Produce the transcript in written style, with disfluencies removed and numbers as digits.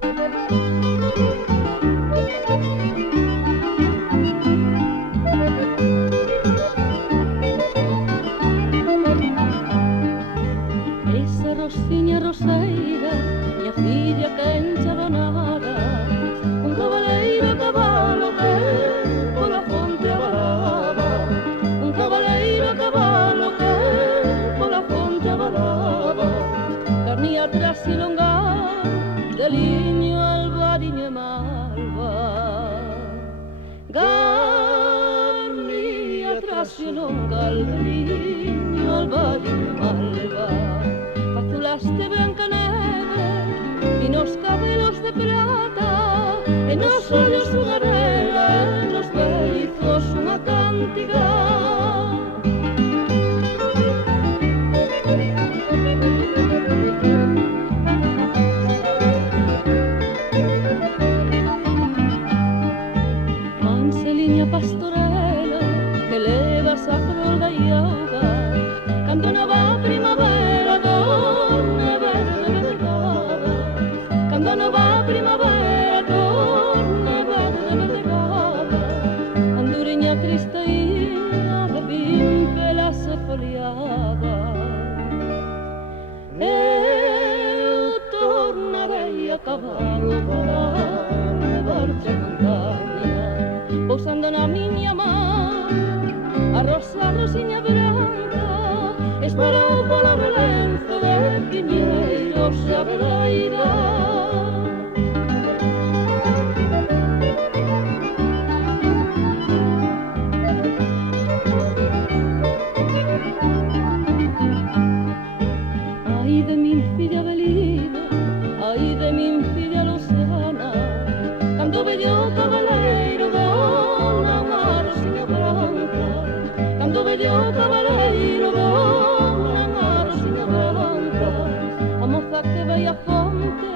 Essa Rossiña Roseira, minha filha quente adonada, un cavaleiro a cabalo que pola fonte abalaba, un cavaleiro a cabalo que pola fonte abalaba, carnía atrás e longa, de liño albariño e malva. Carnía atrás e longa, albariño, albariño e malva. Azulaste branca neve e nos cabelos de prata, e nos ollos unha vela, e nos beizos unha cántiga. Manseliña pastorela que levas a flor da iauga, cando nova a primavera torna verde vergada, cando nova a primavera torna verde vergada, anduriña cristeína de pimpelas e foliada. Eu tornarei a cabalo para levar-te a montaña, pousando na miña man a rosa rosiña branca, esparou polo relenzo de piñeiros e abeleira. Ai de min filla Avelina, ai de min filla Luciana, cando vello cabaleiro dona unha rosiña branca, cando vello cabaleiro dona unha rosiña branca, a moza que vai a fonte